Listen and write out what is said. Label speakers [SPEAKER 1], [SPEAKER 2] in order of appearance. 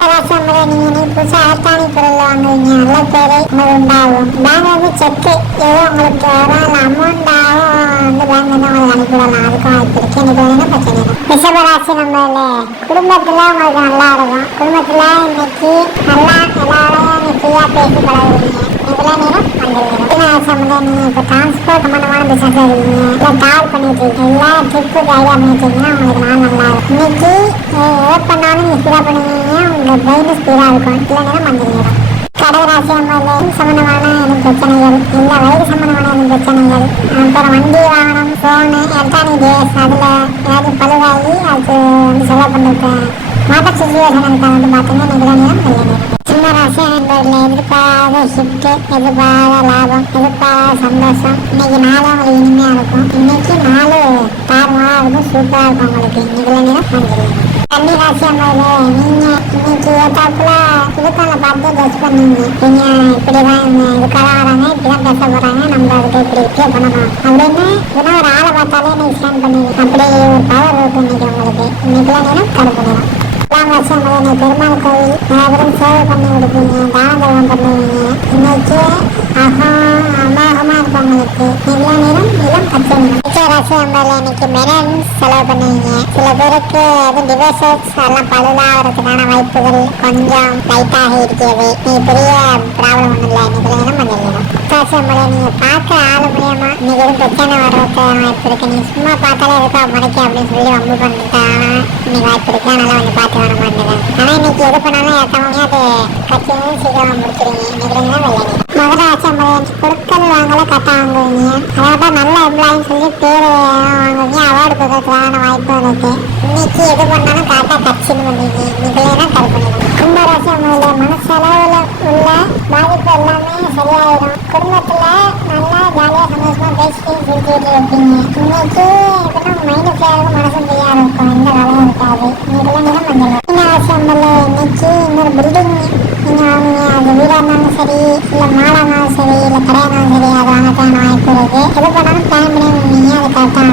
[SPEAKER 1] சம்பளம் நீங்க புதுசா எலக்ட்ரானிக் பொருள் வாங்குவீங்க நல்ல உங்களுக்கு உண்டாகும் பேங்க் வந்து செக்கு ஏதோ உங்களுக்கு வரும் அமௌண்டாகவும் வந்து பேங்க் வந்து உங்களுக்கு அனுப்பிவிடலாம். அதுக்கும் வாய்ப்பு இருக்கு எனக்கு வேணும் பிரச்சனை ரிஷபராசி நம்ம குடும்பத்துல உங்களுக்கு நல்லா இருக்கும். குடும்பத்துல இன்னைக்கு நல்லா எல்லாரும் நீ ஃப்ரீயா பேசி பழகுவீங்க. இதுல நேரம் வந்துடுவீங்க சம்பந்தம் நீங்க இப்போ டிரான்ஸ்போர்ட் சம்பந்தமான பிசினஸ் இருக்கீங்க. இல்லை கால் பண்ணிட்டு இருக்கீங்க. இல்லை ட்ரிப்புக்கு ஐடியா பண்ணிட்டீங்கன்னா உங்களுக்கு நாள் நல்லா இருக்கும். இன்னைக்கு அஹ், எதை பண்ணாலும் நீங்க ஸ்பீடாக பண்ணுவீங்க உங்க பிரெயின் ஸ்பீடாக இருக்கும். இல்லை நேரம் மஞ்சள் நேரம் சம்பந்தமான பிரச்சனைகள். இல்லை வயது சம்பந்தமான பிரச்சனைகள். அப்புறம் வண்டி வாகனம் ஃபோனு எலக்ட்ரானிக் டேஸ் அதில் ஏதாவது பழுவாகி அது வந்து செலவு பண்ணிருக்க மாட்ட சுச்சுவேஷன் எனக்கு வந்து பார்த்தீங்கன்னா இன்னைக்கு சின்ன ராசி நண்பர்கள் எதிர்பாராத ஷிஃப்ட் எதிர்பாராத லாபம் எதிர்பாராத சந்தோஷம். இன்னைக்கு நாளும் உங்களுக்கு இனிமையாக இருக்கும். இன்னைக்கு நாலு தாறுமாறாக இருக்கும். சூப்பராக இருக்கும் உங்களுக்கு. இன்னைக்கு நேரம் கன்னி ராசி நீங்க இன்னைக்கு பார்த்து ஜட்ஜ் பண்ணீங்க. நீங்க இப்படிதான் இந்த இதுக்காக வராங்க இப்படிதான் பேச போறாங்க நம்ம அதுக்கு இப்படி இப்படியே பண்ணணும். அப்படின்னு ஏன்னா ஒரு ஆளை பார்த்தாலே இன்னைக்கு ஸ்கேன் பண்ணுவீங்க. அப்படி ஒரு பவர் இருக்கு இன்னைக்கு உங்களுக்கு. இன்னைக்குலாம் நேரம் கருப்பு நேரம் எல்லாம் வச்சு முதல்ல பெருமாள் கோவில் நிறைய பேரும் சேவை பண்ணி கொடுப்பீங்க தான தர்மம் பண்ணுவீங்க. நிறம் ராசி அம்பால இன்னைக்கு மெரன்ஸ் செலவு பண்ணுவீங்க. சில பேருக்கு அது டிவோர்ஸஸ் எல்லாம் பழுதாகிறதுக்கான வாய்ப்புகள் கொஞ்சம் லைட்டாக இருக்கிறது. நீ பெரிய ப்ராப்ளம் ஒன்றும் இல்லை. இன்னைக்கு என்ன பண்ணிடலாம். நிறம் ராசி அம்பால பார்க்க ஆள் மூலியமா இன்னைக்கு எதுவும் பிரச்சனை வர்றதுக்கான வாய்ப்பு இருக்கு. நீங்க சும்மா பார்த்தாலே எதுக்கா முறைக்க அப்படின்னு சொல்லி ரொம்ப பண்ணிட்டாங்கன்னா இன்னைக்கு வாய்ப்பு இருக்கு. அதனால் கொஞ்சம் பார்த்து வர மாட்டேன் ஆனால் இன்னைக்கு எது பண்ணாலும் ஏற்றவங்க அது கட்சியும் சீக்கிரமாக முடிச்சிருங்க இன்னைக்கு என்ன வெள்ளை நிறம் பொருட்கள் வாங்கல கட்ட வாங்குவீங்க அதாவது நல்ல எம்ப்ளாயின்னு சொல்லி பேர் வாங்குவீங்க அவார்டு கொடுக்கறதுக்கான வாய்ப்பு இருக்கு இன்னைக்கு எது பண்ணாலும் கரெக்டாக கட்சின்னு பண்ணுவீங்க இன்னைக்கு தான் கருப்பு பண்ணிடுவோம் கும்பராசி உங்களுடைய மனசளவில் உள்ள பாதிப்பு எல்லாமே சரியாயிடும். குடும்பத்தில் நல்லா ஜாலியாக சந்தோஷமா பேசிட்டு சிரிச்சுட்டு இருப்பீங்க. இன்னைக்கு எப்படின்னா மைண்டு ஃப்ரீயாக மனசும் ஃப்ரீயாக இருக்கும். எந்த வேலையும் இருக்காது. இன்னைக்கு நிறம் மஞ்சள் மீனராசி உங்களை இன்னைக்கு இன்னொரு பில்டிங் நீங்க வாங்குவீங்க அது வீடா இருந்தாலும் சரி இல்ல மாடா இருந்தாலும் சரி இல்ல கடையா இருந்தாலும் சரி அது வாங்கத்தான வாய்ப்பு இருக்கு எது பண்ணாலும் பிளான் பண்ணி வாங்குவீங்க அது கரெக்டா நடக்கும்